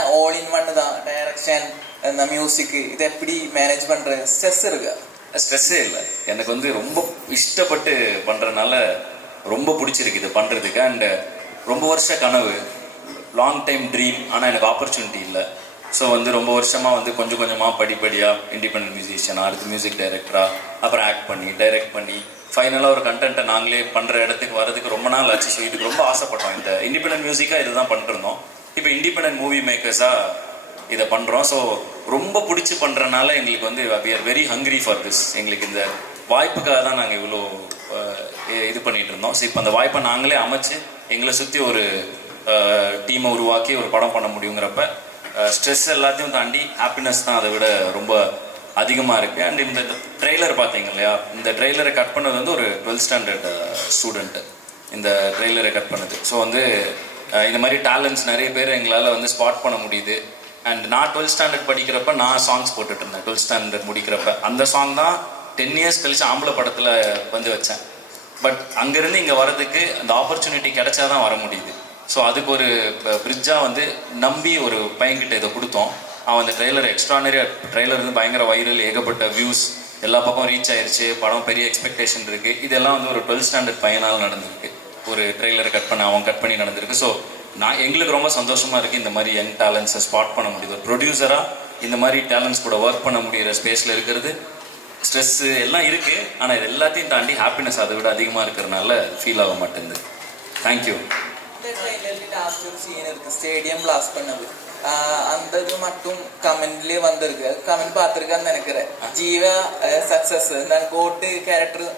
All in one தான் direction, இந்த music, இதை எப்படி மேனேஜ் பண்ணுறது? ஸ்ட்ரெஸ் இருக்கா? ஸ்ட்ரெஸ்ஸே இல்லை. எனக்கு வந்து ரொம்ப இஷ்டப்பட்டு பண்ணுறதுனால ரொம்ப பிடிச்சிருக்கு இது பண்ணுறதுக்கு. அண்டு ரொம்ப வருஷ கனவு, லாங் டைம் ட்ரீம். ஆனால் எனக்கு ஆப்பர்ச்சுனிட்டி இல்லை. ஸோ வந்து ரொம்ப வருஷமாக வந்து கொஞ்சம் கொஞ்சமாக படிப்படியாக இண்டிபெண்டன்ட் மியூசிஷியனாக, அடுத்து மியூசிக் டைரக்டராக, அப்புறம் ஆக்ட் பண்ணி டைரக்ட் பண்ணி ஃபைனலாக ஒரு கண்டென்ட்டை நாங்களே பண்ணுற இடத்துக்கு வரதுக்கு ரொம்ப நாள் ஆச்சு. ஸோ இதுக்கு ரொம்ப ஆசைப்பட்டோம். இந்த இண்டிபெண்டன்ட் மியூசிக்காக இது தான் பண்ணிருந்தோம். இப்போ இண்டிபெண்டன்ட் மூவி மேக்கர்ஸாக இதை பண்ணுறோம். ஸோ ரொம்ப பிடிச்சி பண்ணுறனால எங்களுக்கு வந்து we are very hungry for this. எங்களுக்கு இந்த வாய்ப்புக்காக தான் நாங்கள் இவ்வளோ இது பண்ணிகிட்டு இருந்தோம். ஸோ இப்போ அந்த வாய்ப்பை நாங்களே அமைச்சு எங்களை சுற்றி ஒரு டீமை உருவாக்கி ஒரு படம் பண்ண முடியுங்கிறப்ப ஸ்ட்ரெஸ் எல்லாத்தையும் தாண்டி ஹாப்பினஸ் தான் அதை விட ரொம்ப அதிகமாக இருக்குது. அண்ட் இந்த ட்ரெய்லர் பார்த்தீங்க இல்லையா, இந்த ட்ரெய்லரை கட் பண்ணது வந்து ஒரு 12th ஸ்டாண்டர்ட் ஸ்டூடெண்ட்டு இந்த ட்ரெய்லரை கட் பண்ணது. ஸோ வந்து இந்த மாதிரி டேலண்ட்ஸ் நிறைய பேர் எங்களால் வந்து ஸ்பாட் பண்ண முடியுது. அண்ட் நான் 12th ஸ்டாண்டர்ட் படிக்கிறப்ப நான் சாங்ஸ் போட்டுட்டு இருந்தேன். 12th ஸ்டாண்டர்ட் முடிக்கிறப்ப அந்த சாங் தான் 10 இயர்ஸ் கழிச்சு ஆம்பளை படத்தில் வந்து வச்சேன். பட் அங்கேருந்து இங்கே வரதுக்கு அந்த ஆப்பர்ச்சுனிட்டி கிடைச்சா தான் வர முடியுது. ஸோ அதுக்கு ஒரு பிரிட்ஜாக வந்து நம்பி ஒரு பையன்கிட்ட இதை கொடுத்தோம். அவன் அந்த ட்ரெய்லர் எக்ஸ்ட்ரானரியாக ட்ரெய்லர் வந்து பயங்கர வைரல், ஏகப்பட்ட வியூஸ், எல்லா பக்கம் ரீச் ஆயிடுச்சு. படம் பெரிய எக்ஸ்பெக்டேஷன் இருக்குது. இதெல்லாம் வந்து ஒரு 12th ஸ்டாண்டர்ட் பையனால் நடந்திருக்கு. ஒரு ட்ரெய்லரை கட் பண்ண அவன் கட் பண்ணி நடந்திருக்கு. ஸோ எங்களுக்கு ரொம்ப சந்தோஷமாக இருக்குது இந்த மாதிரி யங் டேலண்ட்ஸை ஸ்பாட் பண்ண முடியுது. ஒரு ப்ரொடியூசராக இந்த மாதிரி டேலண்ட்ஸ் கூட ஒர்க் பண்ண முடிகிற ஸ்பேஸில் இருக்கிறது. ஸ்ட்ரெஸ்ஸு எல்லாம் இருக்குது, ஆனால் இது எல்லாத்தையும் தாண்டி ஹாப்பினஸ் அதை விட அதிகமாக இருக்கிறதுனால ஃபீல் ஆக மாட்டேங்குது. தேங்க்யூ. இந்த ட்ரெய்லரில் லாஸ்ட் ஒரு சீன் இருக்குது, ஸ்டேடியம் பிளாஸ்ட் பண்ணது. அந்த இது மட்டும் கமெண்ட்லேயே வந்திருக்கு. கமெண்ட் பார்த்துருக்கான்னு நினைக்கிறேன். ஜீவா சக்ஸஸ் நான் கோட்டு கேரக்டர்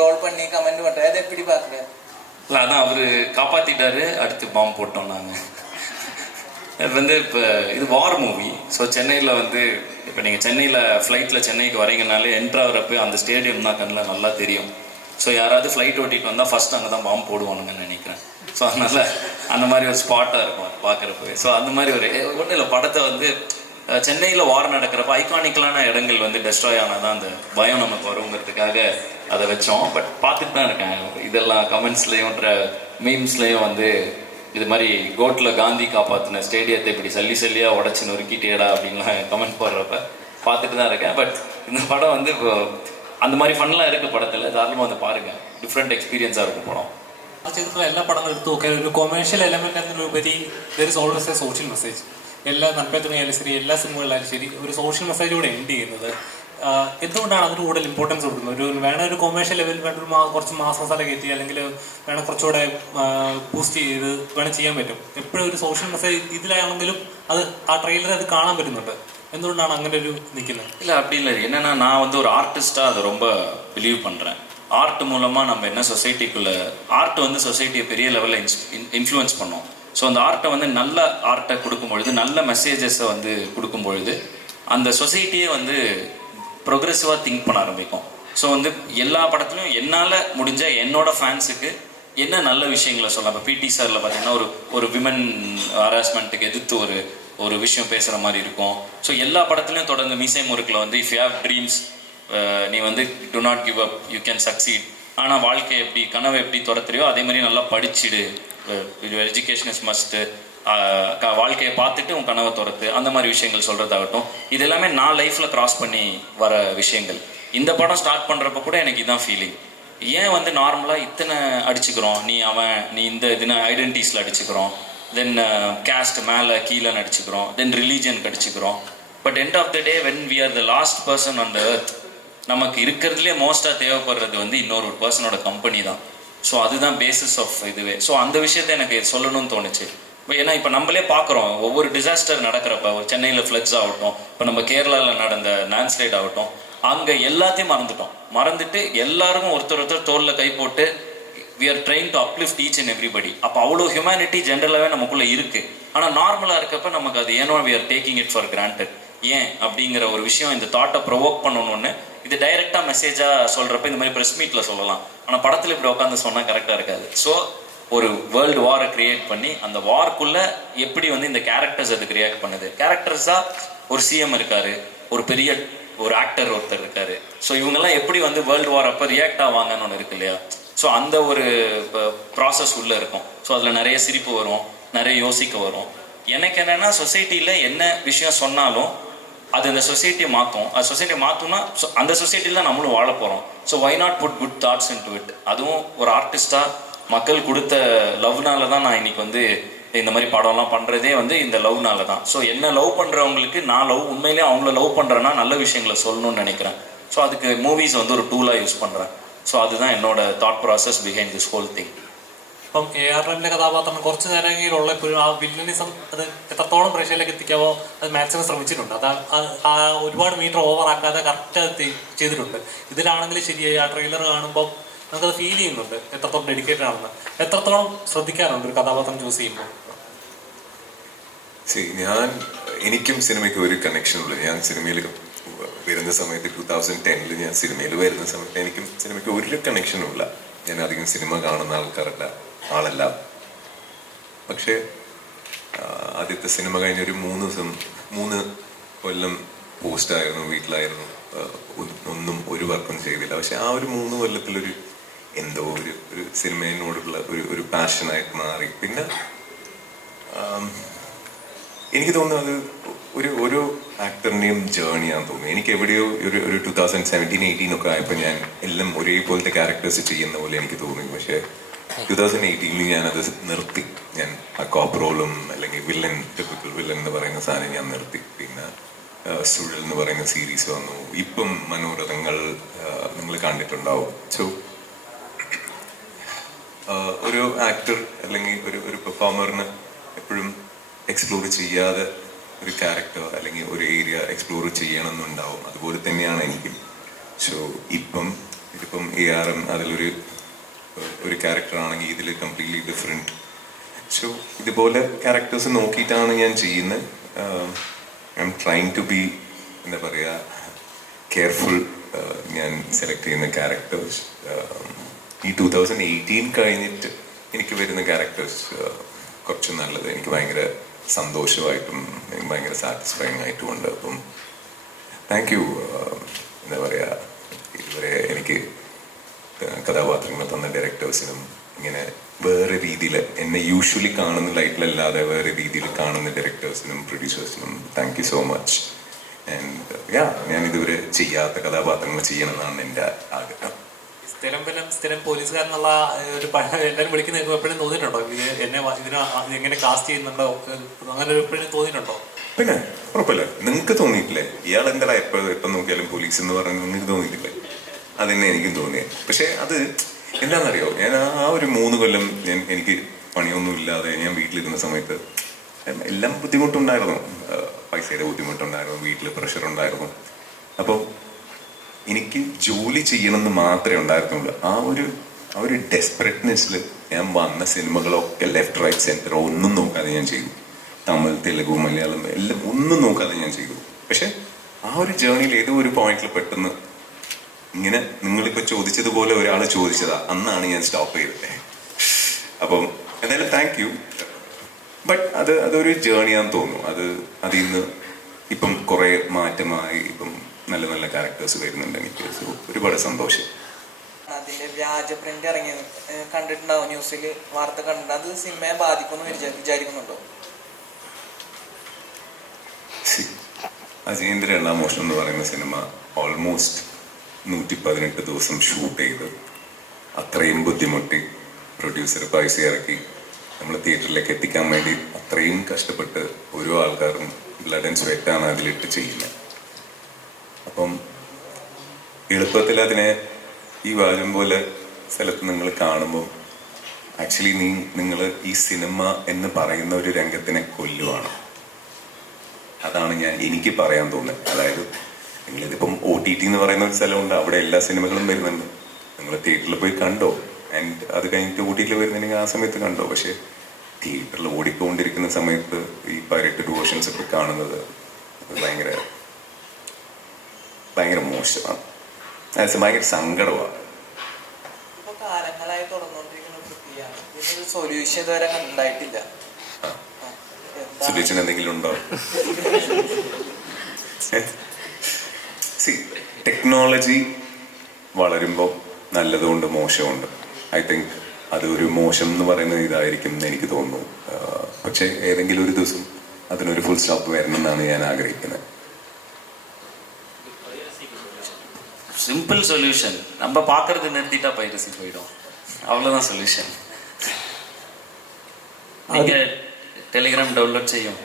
ரோல் பண்ணி கமெண்ட் பண்ணுறேன். அதை எப்படி பார்க்குறேன்? இல்லை, அதான் அவர் காப்பாற்றிட்டாரு. அடுத்து பாம்பு போட்டோம் நாங்கள். இது வந்து இப்போ இது வார் மூவி. ஸோ சென்னையில் வந்து இப்போ நீங்கள் சென்னையில் ஃப்ளைட்டில் சென்னைக்கு வரீங்கனாலே என்ட்ராகிறப்ப அந்த ஸ்டேடியம் தான் கண்ணில் நல்லா தெரியும். ஸோ யாராவது ஃப்ளைட் ஓட்டிட்டு வந்தால் ஃபஸ்ட் அங்கே தான் பாம்பு போடுவானுங்கன்னு நினைக்கிறேன். ஸோ அதனால் அந்த மாதிரி ஒரு ஸ்பாட்டாக இருக்கும் பார்க்குறப்ப. ஸோ அந்த மாதிரி ஒரு ஒன்றும் இல்லை, படத்தை வந்து சென்னையில் வார் நடக்கிறப்ப ஐகானிக்கலான இடங்கள் வந்து டெஸ்ட்ராய் ஆனால் தான் அந்த பயம் நமக்கு வருங்கிறதுக்காக அதை வச்சோம். பட் பார்த்துட்டு தான் இருக்கேன் இதெல்லாம் கமெண்ட்ஸ்லேயும் மீம்ஸ்லேயும் வந்து இது மாதிரி கோட்டில் காந்தி காப்பாற்றின ஸ்டேடியத்தை இப்படி சல்லி சல்லியாக உடச்சி நொறுக்கிட்டேடா அப்படின்லாம் கமெண்ட் போடுறப்ப பார்த்துட்டு தான் இருக்கேன். பட் இந்த படம் வந்து இப்போ அந்த மாதிரி ஃபன்லாம் இருக்குது படத்தில். தாராளமாக வந்து பாருங்கள், டிஃப்ரெண்ட் எக்ஸ்பீரியன்ஸாக இருக்கும் படம். ചെയ്തിട്ടുള്ള എല്ലാ പടങ്ങളും എടുത്തു നോക്കിയാൽ ഒരു കൊമേഴ്ഷ്യൽ എലമെന്റ് എന്നതിലുപരി there is always A social message. എല്ലാ നന്മത്തുണിയായാലും ശരി, എല്ലാ സിനിമകളിലായാലും ശരി, ഒരു സോഷ്യൽ മെസ്സേജ് കൂടെ എൻഡ് ചെയ്യുന്നത്. എന്തുകൊണ്ടാണ് അതിന് കൂടുതൽ ഇമ്പോർട്ടൻസ് കൊടുക്കുന്നത്? വേണം ഒരു കൊമേഴ്ഷ്യൽ ലെവൽ വേണ്ട ഒരു കുറച്ച് മാസ് മസാല കയറ്റി അല്ലെങ്കിൽ വേണം കുറച്ചുകൂടെ ബൂസ്റ്റ് ചെയ്ത് വേണം ചെയ്യാൻ പറ്റും. എപ്പോഴും ഒരു സോഷ്യൽ മെസ്സേജ് ഇതിലാണെങ്കിലും അത് ആ ട്രെയിലർ അത് കാണാൻ പറ്റുന്നുണ്ട്. എന്തുകൊണ്ടാണ് അങ്ങനെ ഒരു നിൽക്കുന്നത്? இல்லை அப்படி இல்லை. என்னென்னா நான் வந்து ஒரு ஆர்டிஸ்டாக அதை ரொம்ப பிலீவ் பண்ணுறேன். ஆர்ட் மூலமாக நம்ம என்ன சொசைட்டிக்குள்ளே ஆர்ட் வந்து சொசைட்டியை பெரிய லெவலில் இன்ஃப்ளூயன்ஸ் பண்ணோம். ஸோ அந்த ஆர்ட்டை வந்து நல்ல ஆர்ட்டை கொடுக்கும் பொழுது, நல்ல மெசேஜஸை வந்து கொடுக்கும் பொழுது அந்த சொசைட்டியே வந்து ப்ரொக்ரெசிவாக திங்க் பண்ண ஆரம்பிக்கும். ஸோ வந்து எல்லா படத்துலையும் என்னால் முடிஞ்ச என்னோட ஃபேன்ஸுக்கு என்ன நல்ல விஷயங்களை சொல்லலாம். இப்போ பிடி சாரில் பார்த்தீங்கன்னா ஒரு விமன் ஹராஸ்மெண்ட்டுக்கு எதிர்த்து ஒரு விஷயம் பேசுகிற மாதிரி இருக்கும். ஸோ எல்லா படத்துலையும் தொடர்ந்து மீசை முறுக்கில் வந்து இஃப் யூ ஹேவ் ட்ரீம்ஸ், நீ வந்து to not give up, you can succeed. ஆனால் வாழ்க்கை எப்படி, கனவை எப்படி துரத்துறியோ அதே மாதிரி நல்லா படிச்சுடு, எஜுகேஷன் இஸ் மஸ்ட்டு, வாழ்க்கையை பார்த்துட்டு உன் கனவை துரத்து, அந்த மாதிரி விஷயங்கள் சொல்கிறதாகட்டும். இது எல்லாமே நான் லைஃப்பில் க்ராஸ் பண்ணி வர விஷயங்கள். இந்த படம் ஸ்டார்ட் பண்ணுறப்ப கூட எனக்கு இதுதான் ஃபீலிங். ஏன் வந்து நார்மலாக இத்தனை அடிச்சுக்கிறோம், நீ அவன் நீ இந்த இதுனா ஐடென்டிட்டிஸில் அடிச்சுக்கிறோம், தென் கேஸ்ட் மேலே கீழே அடிச்சுக்கிறோம், தென் ரிலீஜனுக்கு அடிச்சுக்கிறோம். But end of the day when we are the last person on the earth, நமக்கு இருக்கிறதுலே மோஸ்ட்டாக தேவைப்படுறது வந்து இன்னொரு பர்சனோட கம்பெனி தான். ஸோ அதுதான் பேசிஸ் ஆஃப் இதுவே. ஸோ அந்த விஷயத்தை எனக்கு சொல்லணும்னு தோணுச்சு. இப்போ ஏன்னா இப்போ நம்மளே பார்க்குறோம், ஒவ்வொரு டிசாஸ்டர் நடக்கிறப்ப, ஒரு சென்னையில் ஃப்ளட்ஸ் ஆகட்டும், இப்போ நம்ம கேரளாவில் நடந்த லேண்ட்ஸ்லைட் ஆகட்டும், அங்கே எல்லாத்தையும் மறந்துட்டு எல்லாருக்கும் ஒருத்தர் தோளில் கை போட்டு we are trying to uplift each and everybody. அப்போ அவ்வளோ ஹியூமனிட்டி ஜென்ரலாகவே நமக்குள்ளே இருக்குது. ஆனால் நார்மலாக இருக்கப்ப நமக்கு அது ஏனோ we are taking it for granted. ஏன் அப்படிங்கிற ஒரு விஷயம் இந்த தாட்டை ப்ரொவோக் பண்ணணும்னு இது டைரெக்டாக மெசேஜாக சொல்கிறப்ப இந்த மாதிரி ப்ரெஸ் மீட்டில் சொல்லலாம். ஆனால் படத்தில் இப்படி உட்காந்து சொன்னால் கரெக்டாக இருக்காது. ஸோ ஒரு வேர்ல்டு வாரை கிரியேட் பண்ணி அந்த வார்க்குள்ளே எப்படி வந்து இந்த கேரக்டர்ஸ் அதுக்கு ரியாக்ட் பண்ணுது. கேரக்டர்ஸாக ஒரு சிஎம் இருக்கார், ஒரு ஆக்டர் ஒருத்தர் இருக்கார். ஸோ இவங்கெல்லாம் எப்படி வந்து வேர்ல்டு வார் அப்போ ரியாக்ட் ஆவாங்கன்னு ஒன்று இருக்கு இல்லையா. ஸோ அந்த ஒரு ப்ராசஸ் உள்ளே இருக்கும். ஸோ அதில் நிறைய சிரிப்பு வரும், நிறைய யோசிக்க வரும். எனக்கு என்னென்னா சொசைட்டியில் என்ன விஷயம் சொன்னாலும் அது அந்த சொசைட்டியை மாற்றும். அது சொசைட்டியை மாற்றும்னா அந்த சொசைட்டியில் தான் நம்மளும் வாழ போகிறோம். So why not put good thoughts into it. அதுவும் ஒரு ஆர்டிஸ்டாக மக்கள் கொடுத்த லவ்னால தான் நான் இன்னைக்கு வந்து இந்த மாதிரி படம்லாம் பண்ணுறதே வந்து இந்த லவ்னால தான். ஸோ என்ன லவ் பண்ணுறவங்களுக்கு நான் உண்மையிலேயே அவங்கள லவ் பண்ணுறேன்னா நல்ல விஷயங்களை சொல்லணும்னு நினைக்கிறேன். ஸோ அதுக்கு மூவிஸ் வந்து ஒரு டூலாக யூஸ் பண்ணுறேன். ஸோ அதுதான் என்னோட thought process behind this whole thing. ഇപ്പം AR റഹ്മാന്റെ കഥാപാത്രം കുറച്ച് നേരമെങ്കിലുള്ള ഇപ്പോഴും ആ വില്ലനിസം അത് എത്രത്തോളം പ്രേക്ഷകരിലേക്ക് എത്തിക്കാവോ അത് മാക്സിമം ശ്രമിച്ചിട്ടുണ്ട്. അത് ആ ഒരുപാട് മീറ്റർ ഓവർ ആക്കാതെ കറക്റ്റ് അത് ചെയ്തിട്ടുണ്ട്. ഇതിലാണെങ്കിൽ ശരിയായി ആ ട്രെയിലർ കാണുമ്പോൾ നമുക്കത് ഫീൽ ചെയ്യുന്നുണ്ട് എത്രത്തോളം ഡെഡിക്കേറ്റഡ് ആണെന്ന്. എത്രത്തോളം ശ്രദ്ധിക്കാറുണ്ട് ഒരു കഥാപാത്രം ചൂസ് ചെയ്യുമ്പോൾ? എനിക്കും സിനിമയ്ക്ക് ഒരു കണക്ഷനുള്ളൂ. ഞാൻ സിനിമയിൽ വരുന്ന സമയത്ത് 2010 ഞാൻ സിനിമയിൽ വരുന്ന സമയത്ത് എനിക്കും സിനിമയ്ക്ക് ഒരു കണക്ഷനുമില്ല. ഞാൻ അധികം സിനിമ കാണുന്ന ആളല്ല. പക്ഷേ ആദ്യത്തെ സിനിമ കഴിഞ്ഞൊരു 3 കൊല്ലം പോസ്റ്റായിരുന്നു, വീട്ടിലായിരുന്നു, ഒന്നും ഒരു വർക്കും ചെയ്തില്ല. പക്ഷെ ആ ഒരു 3 കൊല്ലത്തിലൊരു എന്തോ ഒരു സിനിമയോടുള്ള ഒരു പാഷനായിട്ട് മാറി. പിന്നെ എനിക്ക് തോന്നുന്നു അത് ഒരു ആക്ടറിൻ്റെയും ജേണിയാന്ന് തോന്നുന്നു. എനിക്ക് എവിടെയോ ഒരു 2017-18 ഒക്കെ ആയപ്പോൾ ഞാൻ എല്ലാം ഒരേപോലത്തെ ക്യാരക്ടേഴ്സ് ചെയ്യുന്ന പോലെ എനിക്ക് തോന്നി. പക്ഷേ 2018 ഞാനത് നിർത്തി. ഞാൻ ആ കോപ്പ് റോളും അല്ലെങ്കിൽ ടിപ്പിക്കൽ വില്ലൻ എന്ന് പറയുന്ന സാധനം ഞാൻ നിർത്തി. പിന്നെ സുഴൽ എന്ന് പറയുന്ന സീരീസ് വന്നു. ഇപ്പം മനോരഥങ്ങൾ നിങ്ങൾ കണ്ടിട്ടുണ്ടാവും. സോ ഒരു ആക്ടർ അല്ലെങ്കിൽ ഒരു പെർഫോമറിന് എപ്പോഴും എക്സ്പ്ലോർ ചെയ്യാതെ ഒരു ക്യാരക്ടർ അല്ലെങ്കിൽ ഒരു ഏരിയ എക്സ്പ്ലോർ ചെയ്യണമെന്നുണ്ടാവും. അതുപോലെ തന്നെയാണ് എനിക്കും. സോ ഇതിപ്പം ARM അതിലൊരു ക്യാരക്ടർ ആണെങ്കിൽ ഇതിൽ കംപ്ലീറ്റ്ലി ഡിഫറെൻറ്റ്. സോ ഇതുപോലെ ക്യാരക്ടേഴ്സ് നോക്കിയിട്ടാണ് ഞാൻ ചെയ്യുന്നത്. I'm trying to be എന്താ പറയുക കെയർഫുൾ ഞാൻ സെലക്ട് ചെയ്യുന്ന ക്യാരക്ടേഴ്സ്. ഈ 2018 കഴിഞ്ഞിട്ട് എനിക്ക് വരുന്ന ക്യാരക്ടേഴ്സ് കുറച്ച് നല്ലത്, എനിക്ക് ഭയങ്കര സന്തോഷമായിട്ടും എനിക്ക് ഭയങ്കര സാറ്റിസ്ഫൈങ് ആയിട്ടും ഉണ്ട്. അപ്പം താങ്ക് യു. എന്താ പറയുക, ഇതുവരെ എനിക്ക് കഥാപാത്രങ്ങൾ തന്ന ഡയറക്ടേഴ്സിനും ഇങ്ങനെ വേറെ രീതിയിൽ എന്നെ യൂഷ്വലി കാണുന്ന ലൈറ്റിലല്ലാതെ വേറെ രീതിയിൽ കാണുന്ന ഡയറക്ടേഴ്സിനും പ്രൊഡ്യൂസേഴ്സിനും thank you so much. And ഞാൻ ഇതുവരെ ചെയ്യാത്ത കഥാപാത്രങ്ങൾ ചെയ്യണമെന്നാണ് എൻ്റെ ആഗ്രഹം. സ്ഥിരം പോലീസുകാരെന്നുള്ള ഒരു എല്ലാവരും വിളിക്കുന്ന എപ്പോഴും തോന്നിയിട്ടുണ്ടോ എന്നെ എങ്ങനെ കാസ്റ്റ് ചെയ്യുന്നുണ്ടോ അങ്ങനെ എപ്പോഴും തോന്നിയിട്ടുണ്ടോ? പിന്നെ ഉറപ്പല്ലേ, നിങ്ങൾക്ക് തോന്നിയിട്ടില്ലേ ഇയാൾ എന്താ എപ്പം നോക്കിയാലും പോലീസ് എന്ന് പറയുന്നത് നിങ്ങൾക്ക് തോന്നിയിട്ടില്ലേ? അതന്നെ എനിക്കും തോന്നിയത്. പക്ഷെ അത് എന്താണെന്നറിയോ, ഞാൻ ആ ഒരു 3 കൊല്ലം എനിക്ക് പണിയൊന്നും ഇല്ലാതെ ഞാൻ വീട്ടിലിരുന്ന സമയത്ത് എല്ലാം ബുദ്ധിമുട്ടുണ്ടായിരുന്നു. പൈസയുടെ ബുദ്ധിമുട്ടുണ്ടായിരുന്നു, വീട്ടിൽ പ്രഷർ ഉണ്ടായിരുന്നു. അപ്പം എനിക്ക് ജോലി ചെയ്യണമെന്ന് മാത്രമേ ഉണ്ടായിരുന്നുള്ളൂ. ആ ഒരു ഡെസ്പറേറ്റ്നെസ്സിൽ ഞാൻ വന്ന സിനിമകളൊക്കെ ലെഫ്റ്റ് റൈറ്റ് സെൻറ്റർ ഒന്നും നോക്കാതെ ഞാൻ ചെയ്തു. തമിഴ്, തെലുഗു, മലയാളം എല്ലാം ഒന്നും നോക്കാതെ ഞാൻ ചെയ്തു. പക്ഷെ ആ ഒരു ജേർണിയിൽ ഏതോ ഒരു പോയിന്റിൽ പെട്ടെന്ന് ഇങ്ങനെ നിങ്ങളിപ്പോൾ ചോദിച്ചതുപോലെ ഒരാൾ ചോദിച്ചതാ, അന്നാണ് ഞാൻ സ്റ്റോപ്പ് ചെയ്തത്. അപ്പം എന്തായാലും താങ്ക് യു. ബട്ട് അതൊരു ജേർണിയാന്ന് തോന്നുന്നു. അതിൽ നിന്ന് ഇപ്പം കുറേ മാറ്റമായി. ഇപ്പം നല്ല നല്ല ക്യാരക്ടേഴ്സ് വരുന്നുണ്ട് എനിക്ക്. സോ ഒരുപാട് സന്തോഷം. അതിന്റെ വ്യാജ പ്രിന്റ് ഇറങ്ങി കണ്ടിട്ടുണ്ടാവും, ന്യൂസിൽ വാർത്ത കണ്ടിട്ടുണ്ട്. അത് സിനിമയെ ബാധിക്കുമെന്ന് വിചാരിക്കുന്നുണ്ടോ? അജയേന്ദ്ര എണ്ണാമോഷണം എന്ന് പറയുന്ന സിനിമ ഓൾമോസ്റ്റ് 118 ദിവസം ഷൂട്ട് ചെയ്ത് അത്രയും ബുദ്ധിമുട്ടി പ്രൊഡ്യൂസർ പൈസ ഇറക്കി നമ്മൾ തിയേറ്ററിലേക്ക് എത്തിക്കാൻ വേണ്ടി അത്രയും കഷ്ടപ്പെട്ട് ഓരോ ആൾക്കാരും ബ്ലഡ് ആൻഡ് സ്വെറ്റാണ് അതിലിട്ട് ചെയ്യുന്നത്. അപ്പം എളുപ്പത്തിൽ അതിനെ ഈ വാചം പോലെ സ്ഥലത്ത് നിങ്ങൾ കാണുമ്പോൾ ആക്ച്വലി നിങ്ങൾ ഈ സിനിമ എന്ന് പറയുന്ന ഒരു രംഗത്തിനെ കൊല്ലുവാണ്. അതാണ് എനിക്ക് പറയാൻ തോന്നുന്നത്. അതായത് നിങ്ങളിതിപ്പം OTT എന്ന് പറയുന്ന ഒരു സ്ഥലമുണ്ട്, അവിടെ എല്ലാ സിനിമകളും വരുന്നുണ്ട്. നിങ്ങൾ തിയേറ്ററിൽ പോയി കണ്ടോ, ആൻഡ് അത് കഴിഞ്ഞിട്ട് OTT വരുന്നുണ്ടെങ്കിൽ ആ സമയത്ത് കണ്ടോ. പക്ഷെ തിയേറ്ററിൽ ഓടിക്കൊണ്ടിരിക്കുന്ന സമയത്ത് ഈ പൈറേറ്റഡ് വേർഷൻസ് ഒക്കെ കാണുന്നത് ഭയങ്കര മോശമാണ്. ഭയങ്കര സങ്കടമാണ്. ഇപ്പൊ കാലങ്ങളായി തുടർന്നുകൊണ്ടിരിക്കുന്ന പ്രക്രിയയാണ്. ഇതിനൊരു സൊല്യൂഷൻ ഇതുവരെ ഉണ്ടായിട്ടില്ല. സൊല്യൂഷൻ എന്തെങ്കിലും ഉണ്ടോ? ടെക്നോളജി വളരുമ്പോൾ നല്ലതുകൊണ്ട് മോശമുണ്ട്. ഐ തിങ്ക് അതൊരു മോശം എന്ന് പറയുന്നത് ഇതായിരിക്കും എന്ന് എനിക്ക് തോന്നുന്നു. പക്ഷെ ഏതെങ്കിലും ഒരു ദിവസം അതിനൊരു ഫുൾ സ്റ്റോപ്പ് വരണം എന്നാണ് ഞാൻ ആഗ്രഹിക്കുന്നത്. சிம்பிள் சொல்யூஷன், நம்ம பார்க்கறது நிறுத்திட்டா பைரசி போயிடும், அவ்வளோதான் சொல்யூஷன். நீங்க டெலிகிராம் டவுன்லோட் செய்யும்.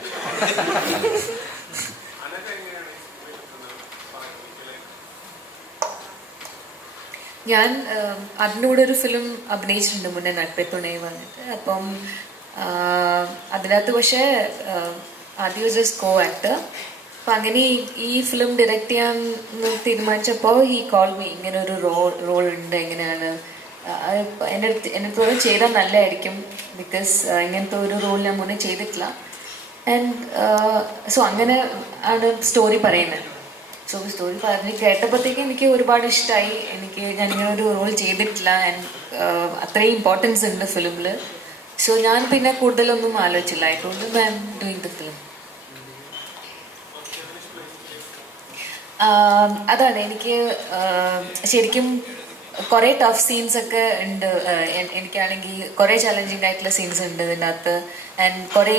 ഞാൻ അതിനൂടെ ഒരു ഫിലിം അഭിനയിച്ചിട്ടുണ്ട് മുന്നേ, നട്പെ തുണൈ വന്നിട്ട്. അപ്പം അതിനകത്ത് പക്ഷേ ആദ്യം ജസ്റ്റ് കോ ആക്ടർ. അപ്പം അങ്ങനെ ഈ ഫിലിം ഡയറക്റ്റ് ചെയ്യാൻ തീരുമാനിച്ചപ്പോൾ ഹി കോൾ മീ, ഇങ്ങനെ ഒരു റോൾ ഉണ്ട്, എങ്ങനെയാണ് എൻ്റെ തോന്നി ചെയ്താൽ നല്ലതായിരിക്കും, ബിക്കോസ് ഇങ്ങനത്തെ ഒരു റോൾ ഞാൻ മുന്നേ ചെയ്തിട്ടില്ല. ആൻഡ് സോ അങ്ങനെ ആണ് സ്റ്റോറി പറയുന്നത്. സോ സ്റ്റോറി പറഞ്ഞ് കേട്ടപ്പോഴത്തേക്ക് എനിക്ക് ഒരുപാട് ഇഷ്ടമായി. ഞാനിങ്ങനെ ഒരു റോൾ ചെയ്തിട്ടില്ല, ആൻഡ് അത്രയും ഇമ്പോർട്ടൻസ് ഉണ്ട് ഫിലിമിൽ. സോ ഞാൻ പിന്നെ കൂടുതലൊന്നും ആലോചിച്ചില്ല. I told I am doing the film. അതാണ് എനിക്ക് ശരിക്കും കുറേ ടഫ് സീൻസ് ഒക്കെ ഉണ്ട്. എനിക്കാണെങ്കിൽ കുറേ ചലഞ്ചിങ് ആയിട്ടുള്ള സീൻസ് ഉണ്ട് ഇതിനകത്ത്. ആൻഡ് കുറേ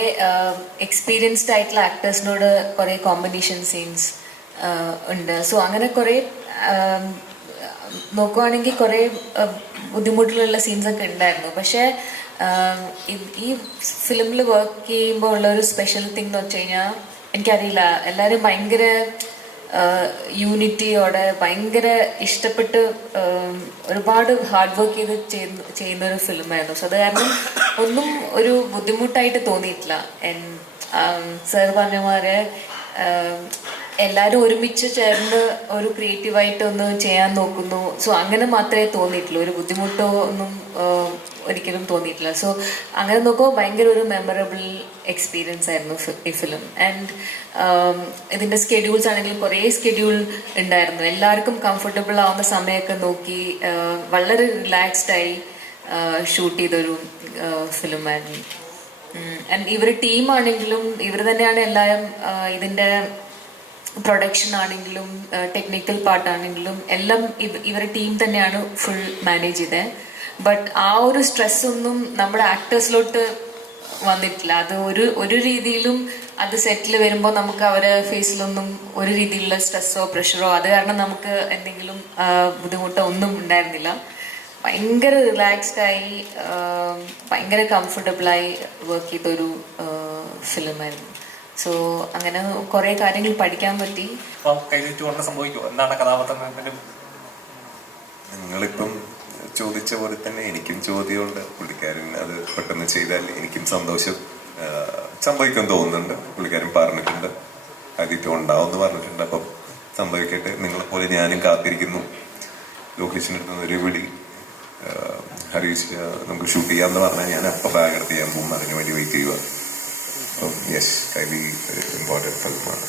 എക്സ്പീരിയൻസ്ഡ് ആയിട്ടുള്ള ആക്ടേഴ്സിനോട് കുറേ കോമ്പിനേഷൻ സീൻസ് ഉണ്ട്. സോ അങ്ങനെ കുറേ നോക്കുവാണെങ്കിൽ കുറേ ബുദ്ധിമുട്ടിലുള്ള സീൻസൊക്കെ ഉണ്ടായിരുന്നു. പക്ഷേ ഈ ഫിലിമിൽ വർക്ക് ചെയ്യുമ്പോൾ ഉള്ള ഒരു സ്പെഷ്യൽ തിങ് എന്ന് വെച്ച് കഴിഞ്ഞാൽ, എനിക്കറിയില്ല, എല്ലാവരും ഭയങ്കര യൂണിറ്റിയോടെ ഭയങ്കര ഇഷ്ടപ്പെട്ട് ഒരുപാട് ഹാർഡ് വർക്ക് ചെയ്യുന്ന ഒരു ഫിലിമായിരുന്നു. സോ അത് കാരണം ഒന്നും ഒരു ബുദ്ധിമുട്ടായിട്ട് തോന്നിയിട്ടില്ല. സർ പറഞ്ഞ പോലെ എല്ലാവരും ഒരുമിച്ച് ചേർന്ന് ഒരു ക്രിയേറ്റീവായിട്ട് ഒന്ന് ചെയ്യാൻ നോക്കുന്നു. സോ അങ്ങനെ മാത്രമേ തോന്നിയിട്ടുള്ളൂ, ഒരു ബുദ്ധിമുട്ടോ ഒന്നും ഒരിക്കലും തോന്നിയിട്ടില്ല. സോ അങ്ങനെ നോക്കുമ്പോൾ ഭയങ്കര ഒരു മെമ്മറബിൾ എക്സ്പീരിയൻസ് ആയിരുന്നു ഈ ഫിലിം. ആൻഡ് ഇതിൻ്റെ സ്കെഡ്യൂൾസ് ആണെങ്കിലും കുറേ സ്കെഡ്യൂൾ ഉണ്ടായിരുന്നു. എല്ലാവർക്കും കംഫർട്ടബിൾ ആവുന്ന സമയമൊക്കെ നോക്കി വളരെ റിലാക്സ്ഡായി ഷൂട്ട് ചെയ്തൊരു ഫിലിമായിരുന്നു. ആൻഡ് ഇവർ ടീമാണെങ്കിലും ഇവർ തന്നെയാണ് എല്ലാം, ഇതിൻ്റെ പ്രൊഡക്ഷൻ ആണെങ്കിലും ടെക്നിക്കൽ പാർട്ടാണെങ്കിലും എല്ലാം ഇവരുടെ ടീം തന്നെയാണ് ഫുൾ മാനേജ് ചെയ്തത്. ബട്ട് ആ ഒരു സ്ട്രെസ്സൊന്നും നമ്മുടെ ആക്ടേഴ്സിലോട്ട് വന്നിട്ടില്ല. അത് ഒരു രീതിയിലും അത് സെറ്റിൽ വരുമ്പോൾ നമുക്ക് അവരുടെ ഫേസിലൊന്നും ഒരു രീതിയിലുള്ള സ്ട്രെസ്സോ പ്രഷറോ അത് കാരണം നമുക്ക് എന്തെങ്കിലും ബുദ്ധിമുട്ടോ ഒന്നും ഉണ്ടായിരുന്നില്ല. ഭയങ്കര റിലാക്സ്ഡായി ഭയങ്കര കംഫർട്ടബിളായി വർക്ക് ചെയ്തൊരു ഫിലിമായിരുന്നു. സോ അങ്ങനെ കുറേ കാര്യങ്ങൾ പഠിക്കാൻ പറ്റി. കൈതെറ്റുകൊണ്ട് സംഭവിക്കുമോ? എന്താണ് കഥാപാത്രം? നിങ്ങളിപ്പം ചോദിച്ച പോലെ തന്നെ എനിക്കും ചോദ്യമുണ്ട്. പുള്ളിക്കാരൻ അത് പെട്ടെന്ന് ചെയ്താൽ എനിക്കും സംഭവിക്കാൻ തോന്നുന്നുണ്ട്. പുള്ളിക്കാരൻ പറഞ്ഞിട്ടുണ്ട് കൈതെറ്റം ഉണ്ടാവും എന്ന് പറഞ്ഞിട്ടുണ്ട്. അപ്പം സംഭവിക്കട്ടെ. നിങ്ങളെപ്പോലെ ഞാനും കാത്തിരിക്കുന്നു. ലൊക്കേഷനെടുത്ത് ഒരു വിളി, ഹരീഷ് നമുക്ക് ഷൂട്ട് ചെയ്യാമെന്ന് പറഞ്ഞാൽ ഞാൻ അപ്പം ബാഗ് എടുത്ത് ചെയ്യാൻ പോകും. അതിന് വേണ്ടി വെയിറ്റ് ചെയ്യുക. യെസ്, കൈലി ഇമ്പോർട്ടൻറ്റ് ഫിലിമാണ്.